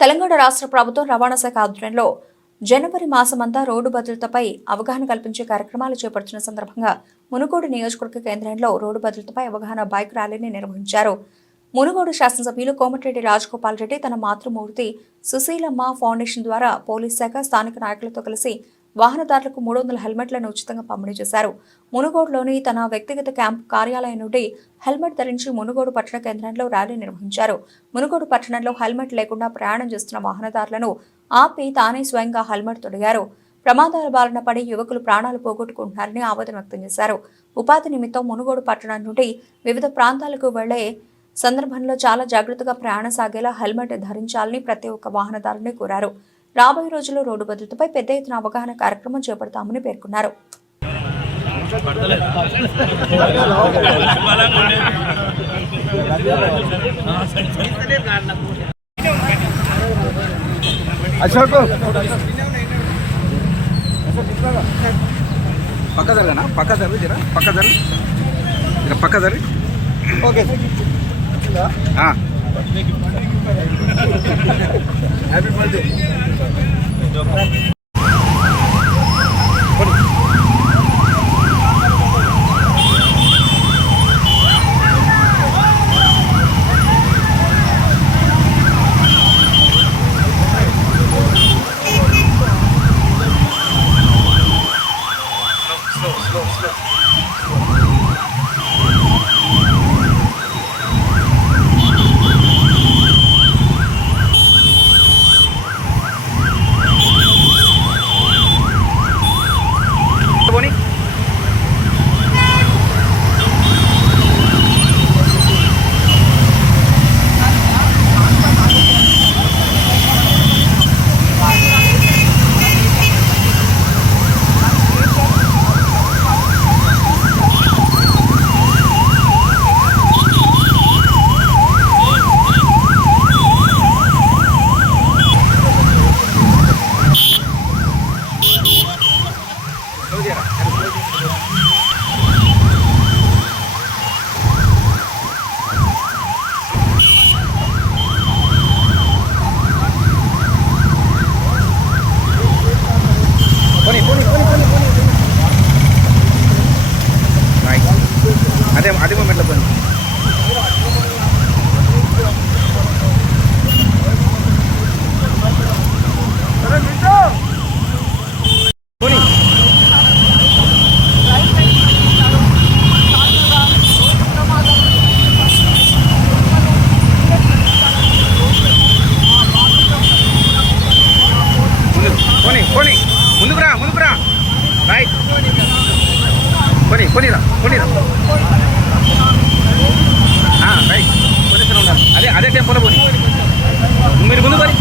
తెలంగాణ రాష్ట్ర ప్రభుత్వం రవాణా శాఖ ఆధ్వర్యంలో జనవరి మాసమంతా రోడ్డు భద్రతపై అవగాహన కల్పించే కార్యక్రమాలు చేపడుతున్న సందర్భంగా మునుగోడు నియోజకవర్గ కేంద్రంలో రోడ్డు భద్రతపై అవగాహన బైక్ ర్యాలీని నిర్వహించారు. మునుగోడు శాసనసభ్యులు కోమటిరెడ్డి రాజగోపాల్ రెడ్డి తన మాతృమూర్తి సుశీలమ్మ ఫౌండేషన్ ద్వారా పోలీస్ శాఖ స్థానిక నాయకులతో కలిసి వాహనదారులకు 300 హెల్మెట్లను ఉచితంగా పంపిణీ చేశారు. మునుగోడులోని తన వ్యక్తిగత క్యాంపు కార్యాలయం నుండి హెల్మెట్ ధరించి మునుగోడు పట్టణ కేంద్రంలో ర్యాలీ నిర్వహించారు. మునుగోడు పట్టణంలో హెల్మెట్ లేకుండా ప్రయాణం చేస్తున్న వాహనదారులను ఆపి తానే స్వయంగా హెల్మెట్ తొడిగారు. ప్రమాదాల బారిన పడి యువకులు ప్రాణాలు పోగొట్టుకుంటున్నారని ఆవేదన వ్యక్తం చేశారు. ఉపాధి నిమిత్తం మునుగోడు పట్టణం నుండి వివిధ ప్రాంతాలకు వెళ్లే సందర్భంలో చాలా జాగ్రత్తగా ప్రయాణం సాగేలా హెల్మెట్ ధరించాలని ప్రతి ఒక్క వాహనదారుని కోరారు. రాబోయే రోజుల్లో రోడ్డు భద్రతపై పెద్ద ఎత్తున అవగాహన కార్యక్రమం చేపడతామని పేర్కొన్నారు. Okay happy birthday. అదే మూమెంట్లో పోయి ముందుకు రా రైట్ పోనీరా రైట్ పోలీసులు ఉన్నారు. అదే టెంపోలో పోనీ మీరు ముందు కొని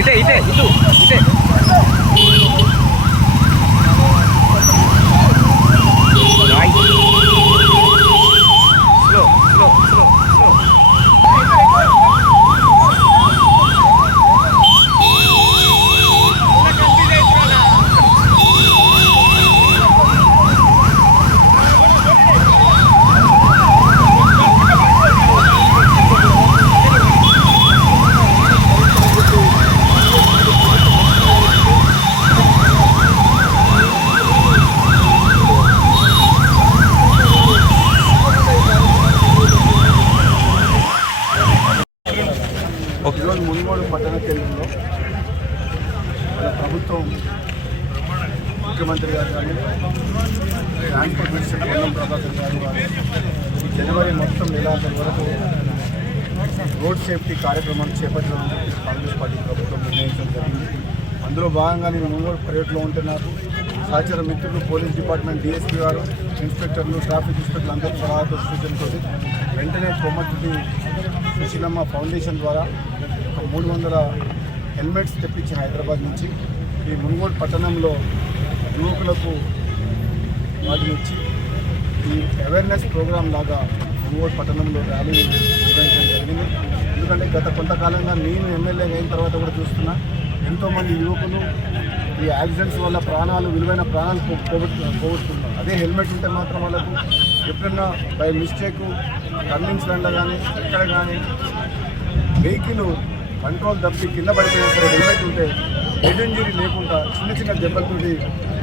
ఇటే ఈరోజు మునుగోడు పట్టణ కేంద్రంలో మన ప్రభుత్వం ముఖ్యమంత్రి గారు కానీ ట్రాన్స్పోర్ట్ మినిస్టర్ పొన్నం ప్రభాకర్ గారు ఈ జనవరి మొత్తం నెలాఖరు వరకు రోడ్ సేఫ్టీ కార్యక్రమాన్ని చేపట్టడానికి కాంగ్రెస్ పార్టీ ప్రభుత్వం నిర్ణయించడం జరిగింది. అందులో భాగంగా నేను మునుగోడు పర్యటనలో ఉంటున్నారు. సహచర మిత్రులు, పోలీస్ డిపార్ట్మెంట్ డిఎస్పీ గారు, ఇన్స్పెక్టర్లు, ట్రాఫిక్ ఇన్స్పెక్టర్లు అందరూ సలహాతో సూచనతో వెంటనే కోమటిరెడ్డి సుశీలమ్మ ఫౌండేషన్ ద్వారా 300 హెల్మెట్స్ తెప్పించి హైదరాబాద్ నుంచి ఈ మునుగోడు పట్టణంలో యువకులకు వాటిని ఇచ్చి ఈ అవేర్నెస్ ప్రోగ్రాం లాగా ఒంగోలు పట్టణంలో ర్యాలీ నిర్వహించడం జరిగింది. ఎందుకంటే గత కొంతకాలంగా నేను ఎమ్మెల్యే అయిన తర్వాత కూడా చూస్తున్నా ఎంతోమంది యువకులు ఈ యాక్సిడెంట్స్ వల్ల విలువైన ప్రాణాలు పోగొట్టుకున్నారు. అదే హెల్మెట్ ఉంటే మాత్రం వాళ్ళకు ఎప్పుడన్నా బై మిస్టేక్ టర్నింగ్స్ లండా కానీ ఎక్కడ కానీ వెహికల్ కంట్రోల్ తప్పి కింద పడిపోయిన సరే హెల్మెట్ ఉంటే హెడ్ ఇంజరీ లేకుండా చిన్న చిన్న దెబ్బలతోటి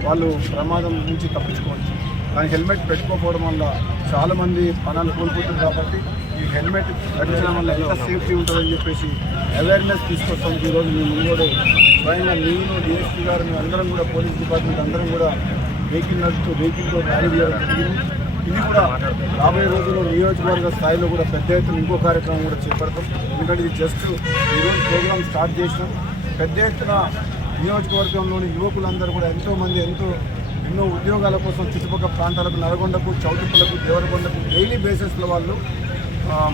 వాళ్ళు ప్రమాదం నుంచి తప్పించుకోవచ్చు. కానీ హెల్మెట్ పెట్టుకోకపోవడం వల్ల చాలామంది ప్రాణాలు కోల్పోతుంది. కాబట్టి ఈ హెల్మెట్ ధరించడం వల్ల ఎంత సేఫ్టీ ఉంటుందని చెప్పేసి అవేర్నెస్ తీసుకొస్తాం. ఈరోజు మేము ముందు స్వయంగా నేను డిఎస్పీ గారు మేము అందరం కూడా పోలీస్ డిపార్ట్మెంట్ అందరం కూడా వెహికల్ నడుస్తూ వెహికల్తో ర్యాలీ చేయడం జరిగింది. ఇది కూడా రాబోయే రోజుల్లో నియోజకవర్గ స్థాయిలో కూడా పెద్ద ఎత్తున ఇంకో కార్యక్రమం కూడా చేపడతాం. ఎందుకంటే ఇది జస్ట్ ఈరోజు ప్రోగ్రామ్ స్టార్ట్ చేసినాం. పెద్ద ఎత్తున నియోజకవర్గంలోని యువకులందరూ కూడా ఎన్నో ఉద్యోగాల కోసం చుట్టుపక్కల ప్రాంతాలకు నల్గొండకు, చౌటుప్పలకు, దేవరకొండకు డైలీ బేసిస్లో వాళ్ళు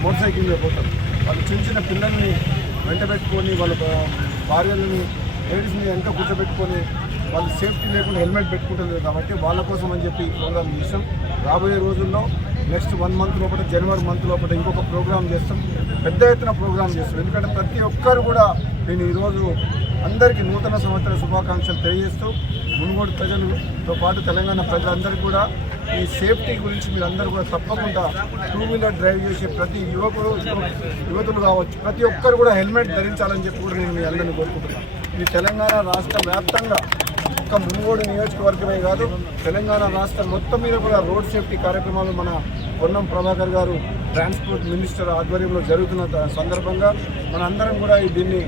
మోటార్ సైకిల్ మీద పోతారు. వాళ్ళు చిన్న పిల్లల్ని వెంట పెట్టుకొని వాళ్ళ భార్యలని లేడీస్ని వెంట కూర్చోబెట్టుకొని వాళ్ళు సేఫ్టీ లేకుండా హెల్మెట్ పెట్టుకుంటుంది. కాబట్టి వాళ్ళ కోసం అని చెప్పి ప్రోగ్రామ్ చేస్తాం. రాబోయే రోజుల్లో నెక్స్ట్ 1 మంత్ లోపల జనవరి మంత్ లోపల ఇంకొక ప్రోగ్రామ్ చేస్తాం. పెద్ద ఎత్తున ప్రోగ్రామ్ చేస్తాం. ఎందుకంటే ప్రతి ఒక్కరు కూడా నేను ఈరోజు అందరికీ నూతన సంవత్సర శుభాకాంక్షలు తెలియజేస్తూ మునుగోడు ప్రజలతో పాటు తెలంగాణ ప్రజలందరికీ కూడా ఈ సేఫ్టీ గురించి మీరందరూ కూడా తప్పకుండా 2 వీలర్ డ్రైవ్ చేసే ప్రతి యువతులు కావచ్చు ప్రతి ఒక్కరు కూడా హెల్మెట్ ధరించాలని చెప్పి కూడా నేను మీ అందరినీ కోరుకుంటున్నాను. ఇది తెలంగాణ రాష్ట్ర వ్యాప్తంగా ఒక్క మునుగోడు నియోజకవర్గమే కాదు తెలంగాణ రాష్ట్రం మొత్తం మీద కూడా రోడ్ సేఫ్టీ కార్యక్రమాలు మన పొన్నం ప్రభాకర్ గారు ట్రాన్స్పోర్ట్ మినిస్టర్ ఆధ్వర్యంలో జరుగుతున్న సందర్భంగా మనందరం కూడా దీన్ని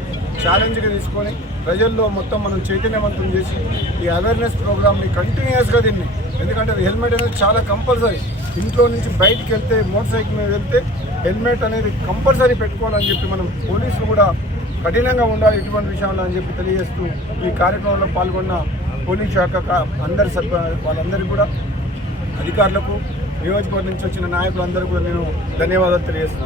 ఛాలెంజ్గా తీసుకొని ప్రజల్లో మొత్తం మనం చైతన్యవంతం చేసి ఈ అవేర్నెస్ ప్రోగ్రామ్ని కంటిన్యూస్గా దీన్ని ఎందుకంటే హెల్మెట్ అనేది చాలా కంపల్సరీ. ఇంట్లో నుంచి బయటికి వెళ్తే మోటార్ సైకిల్ మీద వెళ్తే హెల్మెట్ అనేది కంపల్సరీ పెట్టుకోవాలని చెప్పి మనం పోలీసులు కూడా కఠినంగా ఉండాలి ఇటువంటి విషయంలో అని చెప్పి తెలియజేస్తూ ఈ కార్యక్రమంలో పాల్గొన్న పోలీస్ శాఖ వాళ్ళందరికీ కూడా అధికారులకు నియోజకవర్గం నుంచి వచ్చిన నాయకులందరూ కూడా నేను ధన్యవాదాలు తెలియజేస్తున్నాను.